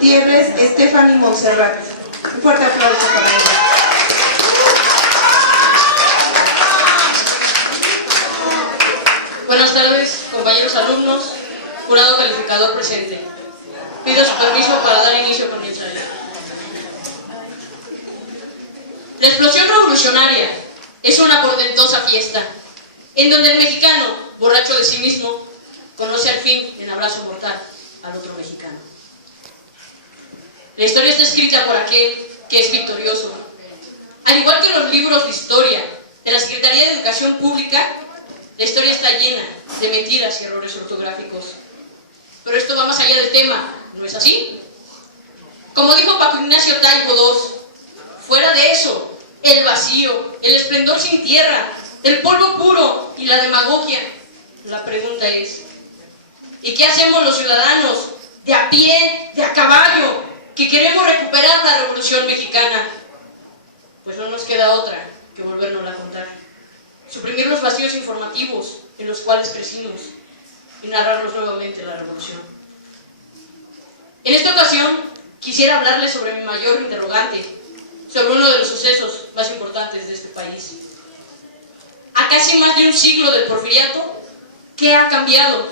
Gutiérrez Stephanie Montserrat. Un fuerte aplauso para ella. Buenas tardes, compañeros alumnos, jurado calificador presente. Pido su permiso para dar inicio con mi ensayo. La explosión revolucionaria es una portentosa fiesta, en donde el mexicano, borracho de sí mismo, conoce al fin en abrazo mortal al otro mexicano. La historia está escrita por aquel que es victorioso. Al igual que los libros de historia de la Secretaría de Educación Pública, la historia está llena de mentiras y errores ortográficos. Pero esto va más allá del tema, ¿no es así? Como dijo Paco Ignacio Taibo II, fuera de eso, el vacío, el esplendor sin tierra, el polvo puro y la demagogia, la pregunta es, ¿y qué hacemos los ciudadanos de a pie, de a caballo, que queremos recuperar la Revolución Mexicana? Pues no nos queda otra que volvernos a contar. Suprimir los vacíos informativos en los cuales crecimos y narrarnos nuevamente la revolución. En esta ocasión quisiera hablarles sobre mi mayor interrogante, sobre uno de los sucesos más importantes de este país. A casi más de un siglo del porfiriato, ¿qué ha cambiado?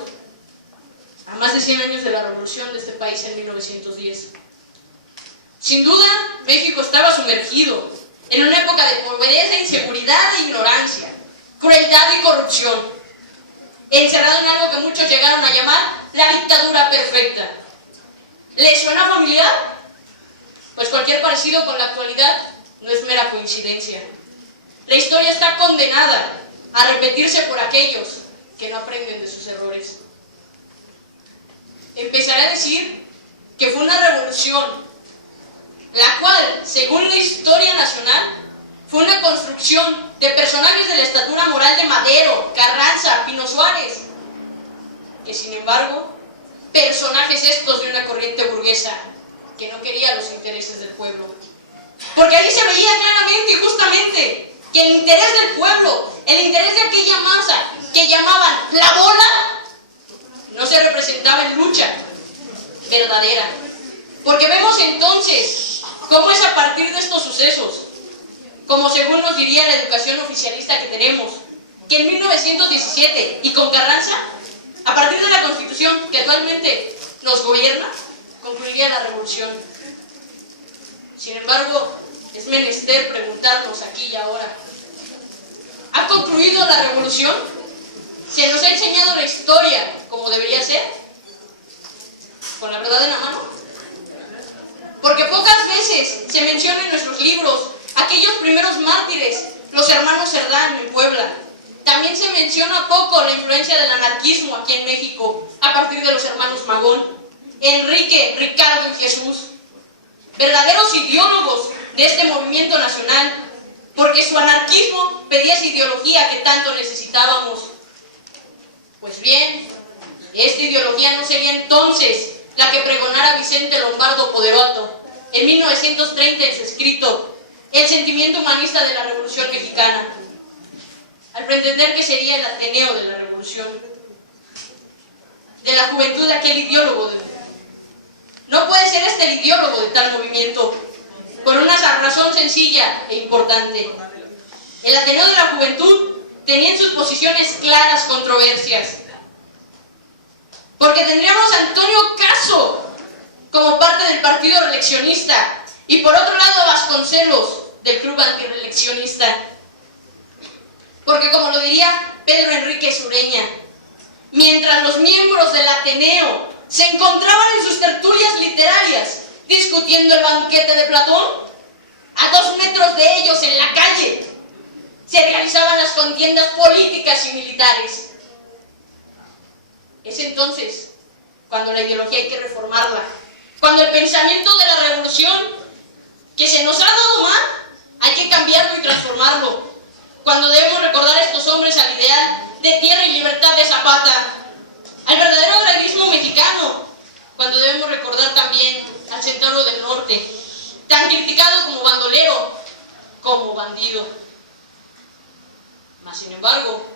A más de 100 años de la revolución de este país en 1910. Sin duda, México estaba sumergido en una época de pobreza, inseguridad e ignorancia, crueldad y corrupción, encerrado en algo que muchos llegaron a llamar la dictadura perfecta. ¿Les suena familiar? Pues cualquier parecido con la actualidad no es mera coincidencia. La historia está condenada a repetirse por aquellos que no aprenden de sus errores. Empezaré a decir que fue una revolución, la cual, según la historia nacional, fue una construcción de personajes de la estatura moral de Madero, Carranza, Pino Suárez, que sin embargo, personajes estos de una corriente burguesa que no quería los intereses del pueblo. Porque allí se veía claramente y justamente que el interés del pueblo, el interés de aquella masa que llamaban la bola, no se representaba en lucha verdadera. Porque vemos entonces cómo es a partir de estos sucesos, como según nos diría la educación oficialista que tenemos, que en 1917 y con Carranza, a partir de la Constitución que actualmente nos gobierna, concluiría la revolución. Sin embargo, es menester preguntarnos aquí y ahora, ¿ha concluido la revolución? ¿Se nos ha enseñado la historia como debería ser? ¿Con la verdad en la mano? Porque pocas veces se menciona en nuestros libros aquellos primeros mártires, los hermanos Cerdán en Puebla. También se menciona poco la influencia del anarquismo aquí en México, a partir de los hermanos Magón, Enrique, Ricardo y Jesús, verdaderos ideólogos de este movimiento nacional, porque su anarquismo pedía esa ideología que tanto necesitábamos. Pues bien, esta ideología no sería entonces la que pregonara Vicente Lombardo Poderoto en 1930 en su escrito El sentimiento humanista de la Revolución Mexicana, al pretender que sería el Ateneo de la Revolución, de la juventud de aquel ideólogo. No puede ser este el ideólogo de tal movimiento, por una razón sencilla e importante. El Ateneo de la Juventud tenía en sus posiciones claras controversias, porque tendríamos a Antonio Caso como parte del partido reeleccionista y por otro lado a Vasconcelos del club antireeleccionista. Porque como lo diría Pedro Enrique Sureña, mientras los miembros del Ateneo se encontraban en sus tertulias literarias discutiendo el banquete de Platón, a 2 metros de ellos en la calle se realizaban las contiendas políticas y militares. Es entonces cuando la ideología hay que reformarla, cuando el pensamiento de la revolución que se nos ha dado mal hay que cambiarlo y transformarlo, cuando debemos recordar a estos hombres al ideal de tierra y libertad de Zapata, al verdadero agrarianismo mexicano, cuando debemos recordar también al Centauro del Norte, tan criticado como bandolero, como bandido. Mas sin embargo,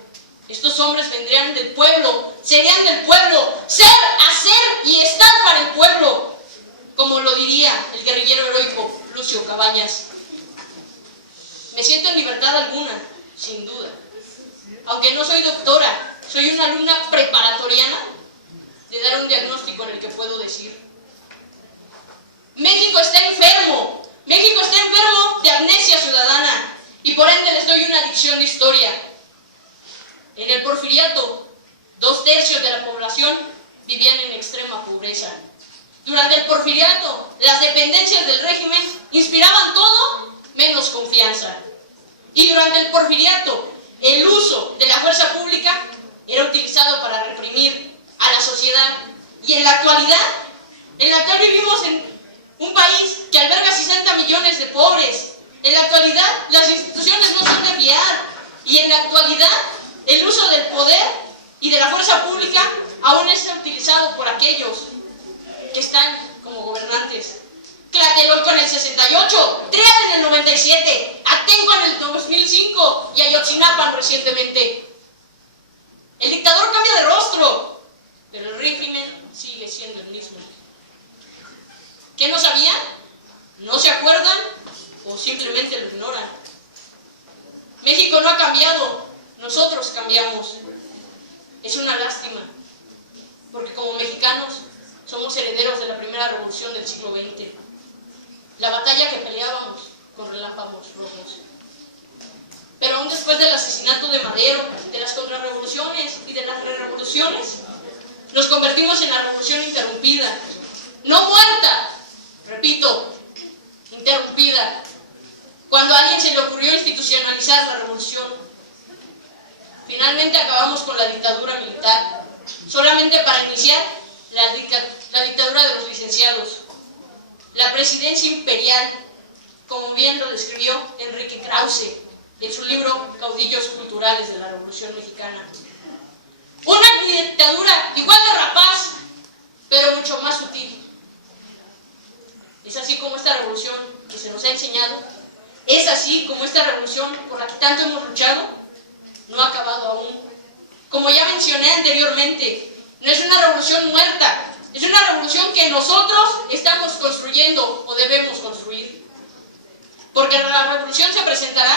estos hombres vendrían del pueblo, serían del pueblo, ser, hacer y estar para el pueblo, como lo campañas. Me siento en libertad alguna, sin duda. Aunque no soy doctora, soy una alumna preparatoriana de dar un diagnóstico en el que puedo decir: México está enfermo. México está enfermo de amnesia ciudadana y por ende les doy una lección de historia. En el Porfiriato, 2/3 de la población vivían en extrema pobreza. Durante el Porfiriato, las dependencias del régimen inspiraban todo menos confianza. Y durante el Porfiriato, el uso de la fuerza pública era utilizado para reprimir a la sociedad. Y en la actualidad vivimos en un país que alberga 60 millones de pobres. En la actualidad, las instituciones no son de fiar. Y en la actualidad, el uso del poder y de la fuerza pública aún es utilizado por aquellos que están como gobernantes. Tlatelolco en el 68, Trial en el 97, Atenco en el 2005 y Ayotzinapa recientemente. El dictador cambia de rostro, pero el régimen sigue siendo el mismo. ¿Qué no sabían? ¿No se acuerdan? ¿O simplemente lo ignoran? México no ha cambiado, nosotros cambiamos. Es una lástima, porque como mexicanos somos herederos de la primera revolución del siglo XX, la batalla que peleábamos con relámpagos rojos. Pero aún después del asesinato de Madero, de las contrarrevoluciones y de las revoluciones, nos convertimos en la revolución interrumpida, no muerta, repito, interrumpida, cuando a alguien se le ocurrió institucionalizar la revolución. Finalmente acabamos con la dictadura militar, solamente para iniciar la dictadura de los licenciados, la presidencia imperial, como bien lo describió Enrique Krause en su libro Caudillos Culturales de la Revolución Mexicana. Una dictadura igual de rapaz, pero mucho más sutil. Es así como esta revolución que se nos ha enseñado, es así como esta revolución por la que tanto hemos luchado, no ha acabado aún. Como ya mencioné anteriormente, no es una revolución muerta, es una revolución que nosotros estamos construyendo o debemos construir. Porque la revolución se presentará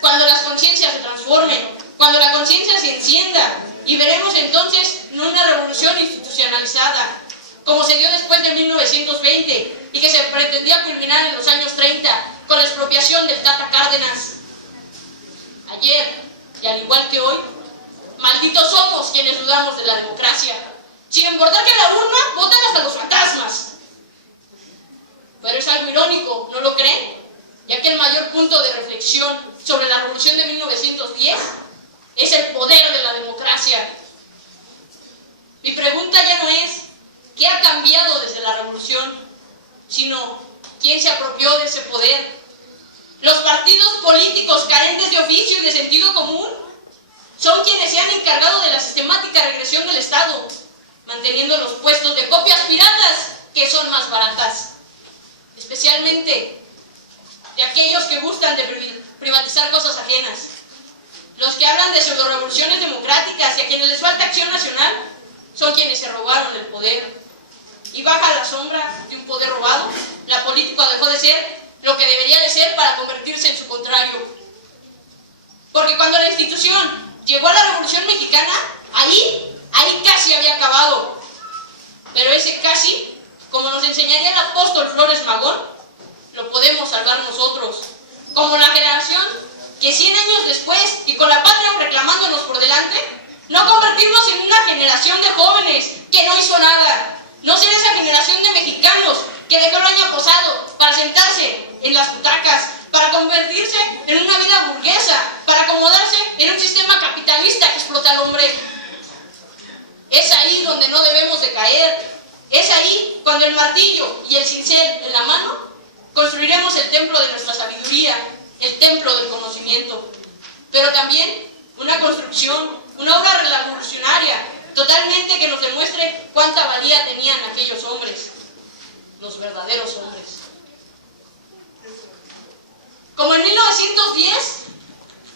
cuando las conciencias se transformen, cuando la conciencia se encienda, y veremos entonces no una revolución institucionalizada, como se dio después de 1920 y que se pretendía culminar en los años 30 con la expropiación del Tata Cárdenas. Ayer, y al igual que hoy, malditos somos quienes dudamos de la democracia, sin importar que en la urna voten hasta los fantasmas. Pero es algo irónico, ¿no lo creen? Ya que el mayor punto de reflexión sobre la revolución de 1910 es el poder de la democracia. Mi pregunta ya no es ¿qué ha cambiado desde la revolución?, sino ¿quién se apropió de ese poder? ¿Los partidos políticos carentes de oficio y de sentido común son quienes se han encargado de la sistemática regresión del Estado, manteniendo los puestos de copias piratas que son más baratas, especialmente de aquellos que gustan de privatizar cosas ajenas, los que hablan de pseudo-revoluciones democráticas y a quienes les falta acción nacional son quienes se robaron el poder? Y baja la sombra de un poder robado, la política dejó de ser lo que debería de ser para convertirse en su contrario. Porque cuando la institución llegó a la Revolución Mexicana, ahí casi había acabado. Pero ese casi, como nos enseñaría el apóstol Flores Magón, lo podemos salvar nosotros, como la generación que 100 años después, y con la patria reclamándonos por delante, no convertirnos en una generación de jóvenes que no hizo nada, no ser esa generación de mexicanos que dejó el año pasado para sentarse en las butacas, para convertirse en una vida burguesa, para acomodarse en un sistema capitalista que explota al hombre. Es ahí donde no debemos de caer, es ahí cuando el martillo y el cincel en la mano construiremos el templo de nuestra sabiduría, el templo del conocimiento, pero también una construcción, una obra revolucionaria, totalmente que nos demuestre cuánta valía tenían aquellos hombres, los verdaderos hombres. Como en 1910,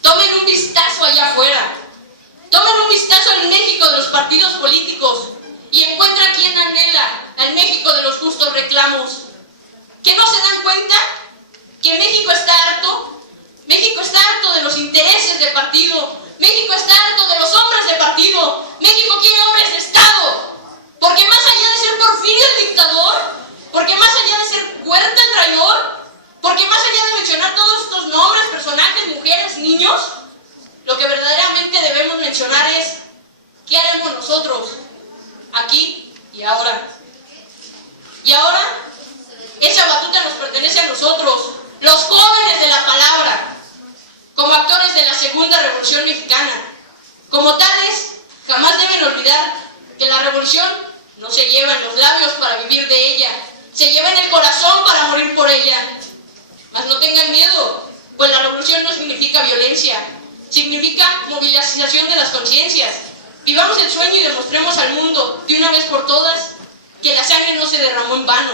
tomen un vistazo allá afuera, tomen un vistazo al México de los partidos políticos y encuentra quién anhela al México de los justos reclamos. ¿Que no se dan cuenta que México está harto de los intereses de partido, México está harto de los hombres de partido, México quiere hombres de Estado, porque más allá de ser Porfirio el dictador, porque más allá de ser Huerta el traidor, porque más allá de mencionar todos estos nombres, personajes, mujeres, niños, lo que verdaderamente debemos mencionar es ¿qué haremos nosotros aquí y ahora? Y ahora, esa batuta nos pertenece a nosotros, los jóvenes de la palabra, como actores de la Segunda Revolución Mexicana. Como tales, jamás deben olvidar que la revolución no se lleva en los labios para vivir de ella, se lleva en el corazón para morir por ella. Mas no tengan miedo, pues la revolución no significa violencia, significa movilización de las conciencias. Vivamos el sueño y demostremos al mundo, de una vez por todas, que la sangre no se derramó en vano,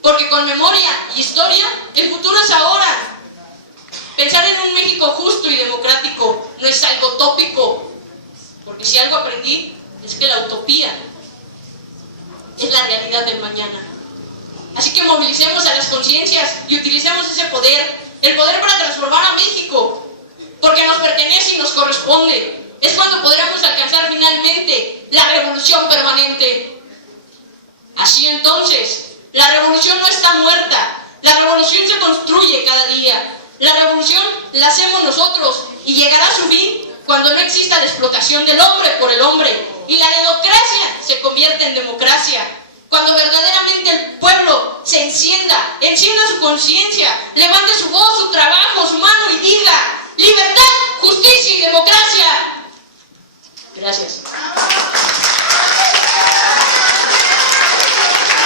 porque con memoria y historia, el futuro es ahora. Pensar en un México justo y democrático no es algo tópico, porque si algo aprendí es que la utopía es la realidad del mañana. Así que movilicemos a las conciencias y utilicemos ese poder, el poder para transformar a México, porque nos pertenece y nos corresponde. Es cuando podremos alcanzar finalmente la revolución permanente. Así entonces, la revolución no está muerta, la revolución se construye cada día. La revolución la hacemos nosotros y llegará a su fin cuando no exista la explotación del hombre por el hombre y la democracia se convierte en democracia. Cuando verdaderamente el pueblo se encienda su conciencia, levante su voz, su trabajo, su mano y diga: libertad, justicia y democracia. Gracias.